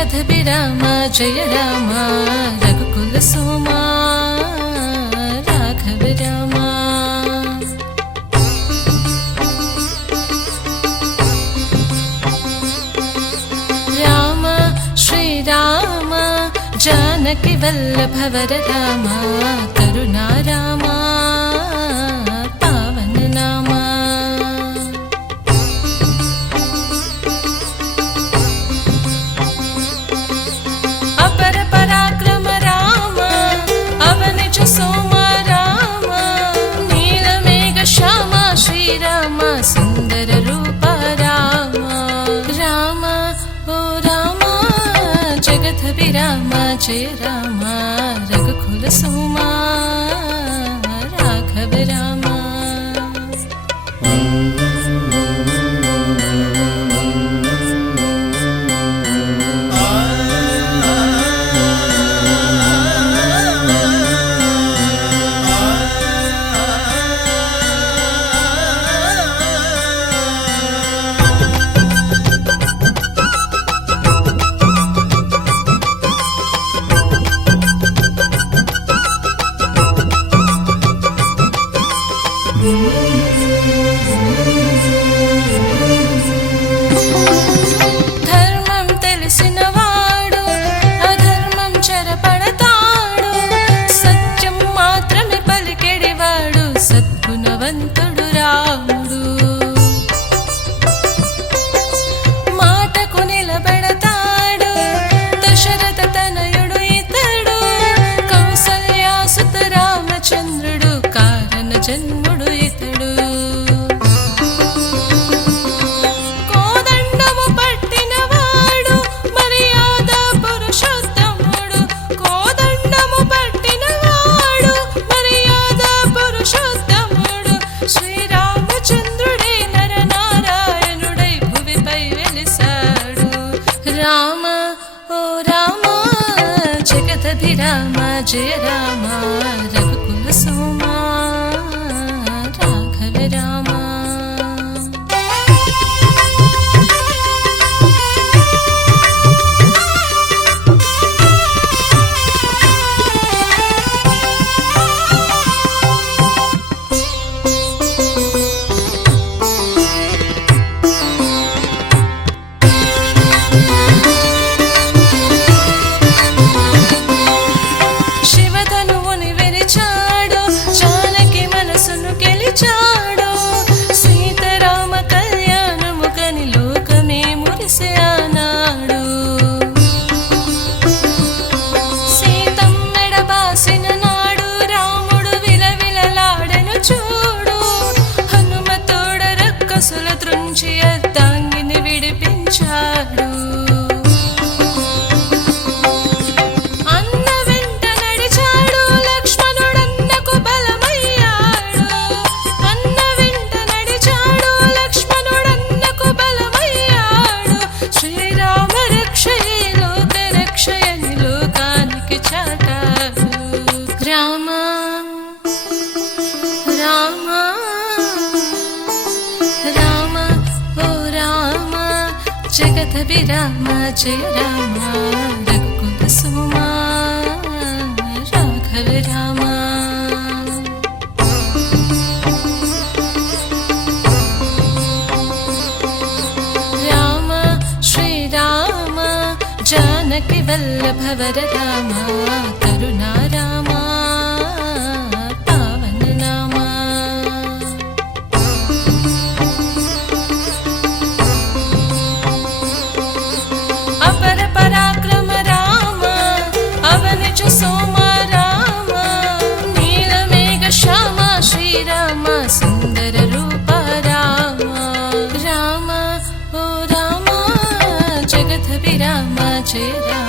जगदभिराम जय राम रघुकुल सोमा राघव राम। राम श्री राम जानकी वल्लभ वर राम करुणा राम पावन नाम। अपर पराक्रम राम अवनिज सोम राम नील मेघ श्याम श्री राम सुंदर रूप राम। राम ओ राम जगदभिराम जय राम रघुकुल सोमा राघव राम। ధర్మం తెలిసినవాడు అధర్మం చెరపడతాడు సత్యం మాత్రమే పలికెడివాడు సద్గుణవంతుడు రాముడు। మాటకు నిలబెడతాడు దశరథ తనయుడు ఇతడు కౌసల్యాసుత రామచంద్రుడు కారణ జన్ముడు ఇతడు। కోదండము పట్టినవాడు మర్యాద పురుషోత్తముడు కోదండము పట్టినవాడు మర్యాద పురుషోత్తముడు శ్రీరామచంద్రుడే నరనారాయణుడై భువిపై వెలిసాడు। రామ ఓ రామ జగదభిరామ జయ రామ రఘుకుల సోమా రాఘవ రామ। శివధనువుని విరిచాడు జానకి మనసును గెలిచాడు సీతారామ కళ్యాణము కని లోకమే మురిసే ఆనాడు। సీతమ్మెడ బాసిన నాడు రాముడు విలవిలలాడెను చూడు హనుమతోడ రక్కసుల త్రుంచి అర్ధాంగిని విడిపించాడు। అన్న వెంట నడిచాడు లక్ష్మణుడన్నకు బలమయ్యాడు అన్న వెంట నడిచాడు లక్ష్మణుడన్నకు బలమయ్యాడు శ్రీరామ రక్షయే లోక రక్షయని లోకానికి చాటాడు। రామ రామ రామ ఓ రామ జగదభిరామ జయ రామ రఘుకుల సోమా రాఘవ రామ। రామ శ్రీ రామ जानकी वल्लभ वर राम करुणा राम पावन नाम। अपर पराक्रम राम अवनिज सोम राम नील मेघ श्याम श्री राम सुंदर रूप राम। राम ओ राम जगदभिराम जय राम